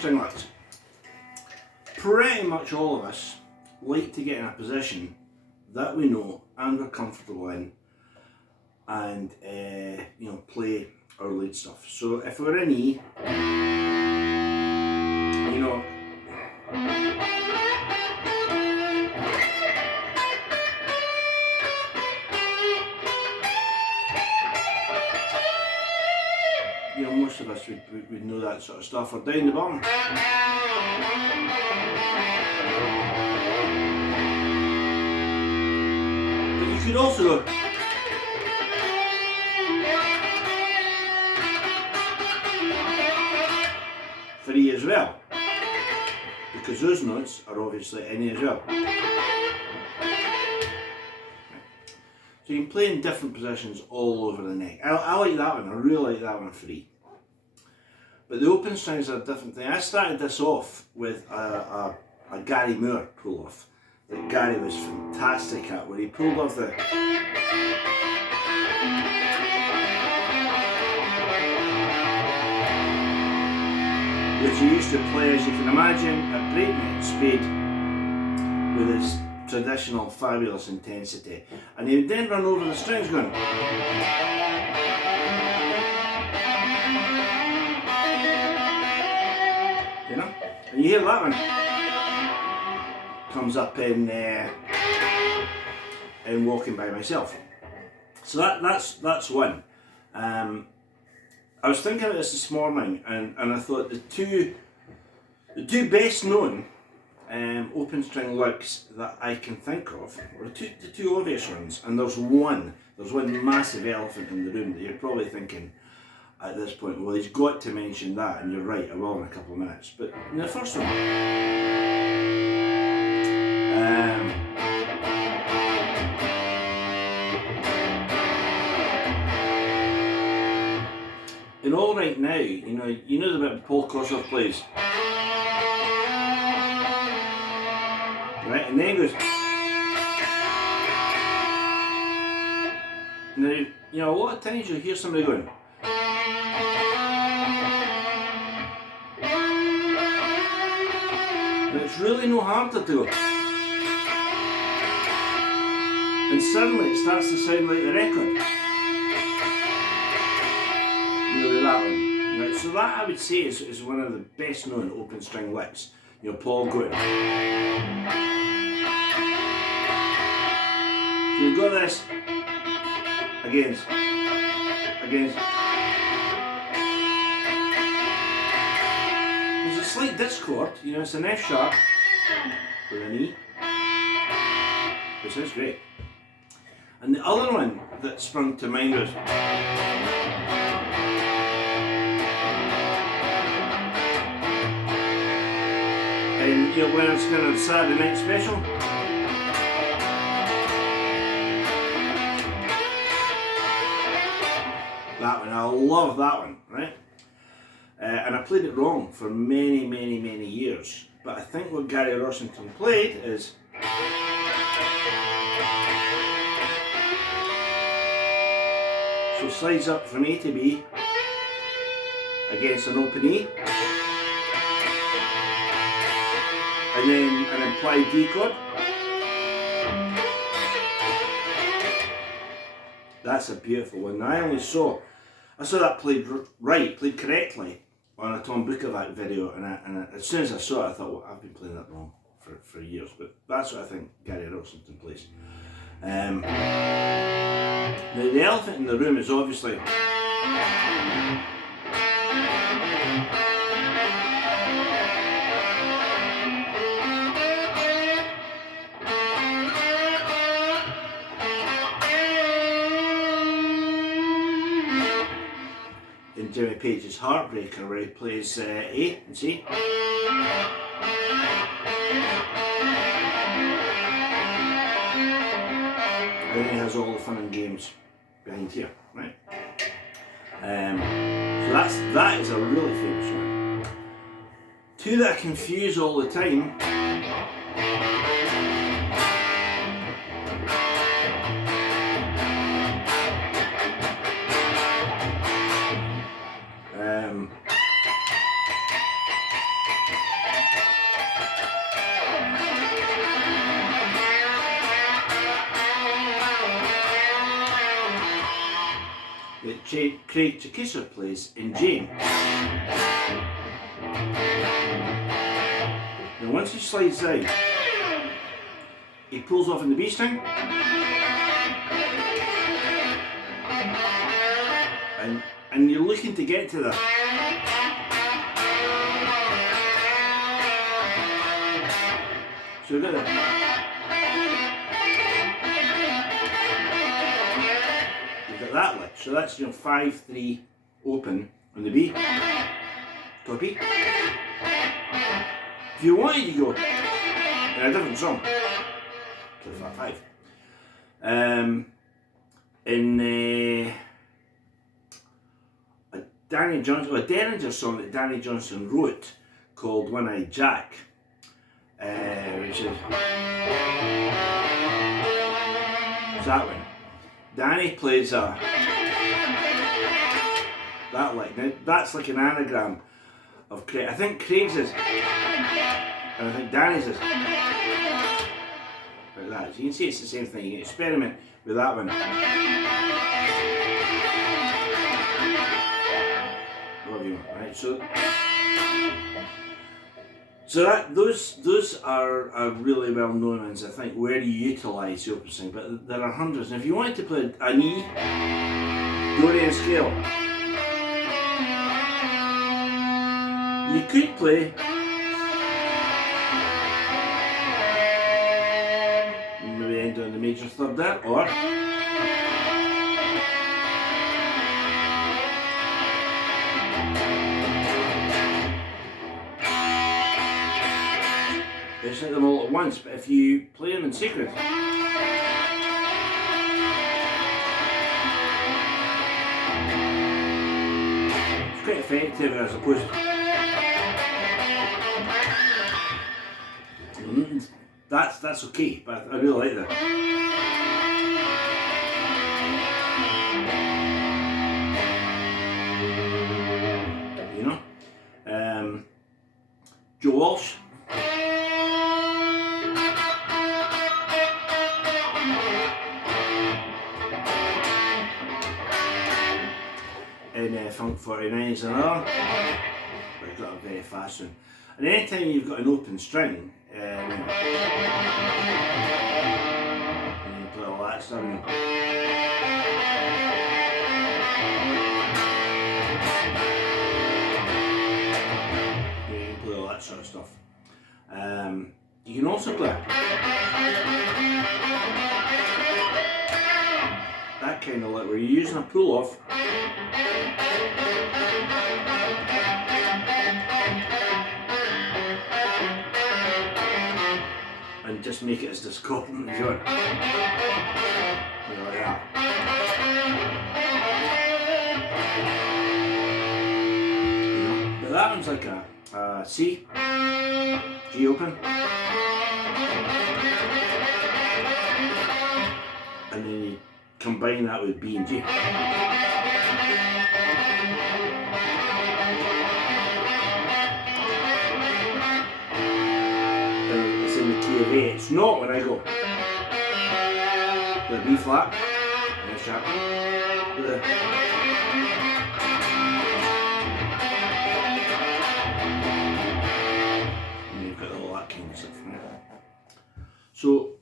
string licks. Pretty much all of us like to get in a position that we know and we're comfortable in, and play our lead stuff. So if we're in E, most of us would know that sort of stuff. Or down the bottom. But you could also go for E as well, because those notes are obviously in E as well. So you can play in different positions all over the neck. I like that one, I really like that one for E. But the open strings are a different thing. I started this off with a Gary Moore pull off that Gary was fantastic at, where he pulled off the which he used to play, as you can imagine, at breakneck speed with his traditional fabulous intensity, and he would then run over the strings going. And you hear that one comes up in Walking By Myself. So that's one. I was thinking about this morning, and I thought the two best known open string licks that I can think of are the two obvious ones, and there's one massive elephant in the room that you're probably thinking at this point, well, he's got to mention that, and you're right, I will in a couple of minutes. But the first one, in All Right Now, you know the bit Paul Kossoff plays, right, and then he goes. Now, a lot of times you'll hear somebody going. It's really no harder to go. And suddenly it starts to sound like the record. That one. Right, so that I would say is one of the best known open string licks. Paul going. So you've got this against. There's a slight discord, it's an F sharp with an E, which is great. And the other one that sprung to mind was when it's kind of Saturday Night Special. That one, I love that one, right? And I played it wrong for many, many, many years. But I think what Gary Rossington played is so slides up from A to B against an open E, and then an implied D chord. That's a beautiful one. I saw that played correctly on a Tom Bukovac video, and as soon as I saw it, I thought, well, I've been playing that wrong for years, but that's what I think Gary Rossington plays. The elephant in the room is obviously in Jimmy Page's Heartbreaker, where he plays A and C. And then he has all the fun and games behind here, right? So that is a really famous one. Two that I confuse all the time. that Craig Chakusa plays in Jane. Now once he slides down, he pulls off in the B string, and you're looking to get to that. So we've got that. We've got that lick. So that's 5-3 open on the B. Top E. If you wanted to go in a different song, play flat 5. In a Derringer song that Danny Johnson wrote called One Eyed Jack, which is that one. Danny plays that lick. Now that's like an anagram of Craig. I think Craig's is, and I think Danny's is like that. So you can see it's the same thing. You can experiment with that one. Love you, right? So that those are really well known ones. I think where you utilise the open string, but there are hundreds. And if you wanted to play an E, Dorian scale, you could play maybe end on the major third there, or just hit them all at once. But if you play them in sequence, it's quite effective as opposed to that's okay, but I really like that. You know, Joe Walsh. In Funk 49 is another. We've got a very fast one. And anytime you've got an open string, you play all that stuff. You can play all that sort of stuff. You can also play that kind of lick where you're using a pull off. And just make it as discordant as you want. Like that. But that one's like a C, G open, and then you combine that with B and G. It's not when I go with a B flat and a sharp with a and you've got all that kind of stuff. So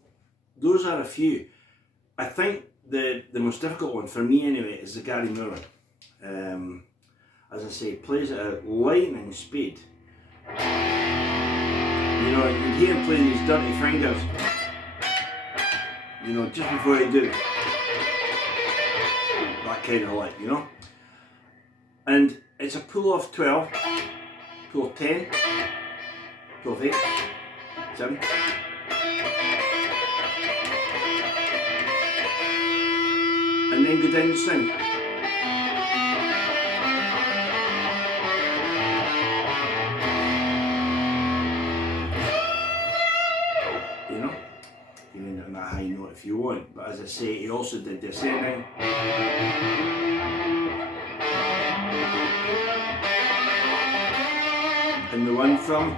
those are a few. I think the most difficult one for me anyway is the Gary Moore one. As I say, plays at a lightning speed. You know, you hear him play these dirty fingers, you know, just before he do it. That kind of lick, you know. And it's a pull off 12, pull off 10, pull off 8, 7. And then go down the string. High note if you want, but as I say, he also did the ascending and the one from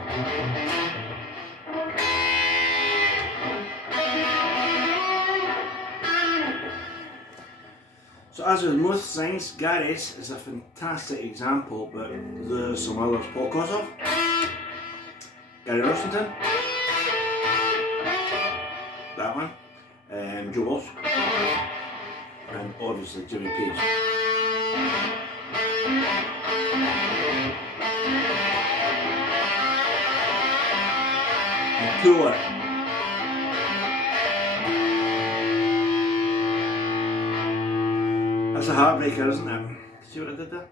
so So as with most things, Gary's is a fantastic example, but there's some others. Paul Kossoff, Gary Rossington, that one, Joe Walsh, and obviously Jimmy Page. And cool it. That's a heartbreaker, isn't it? See what I did there?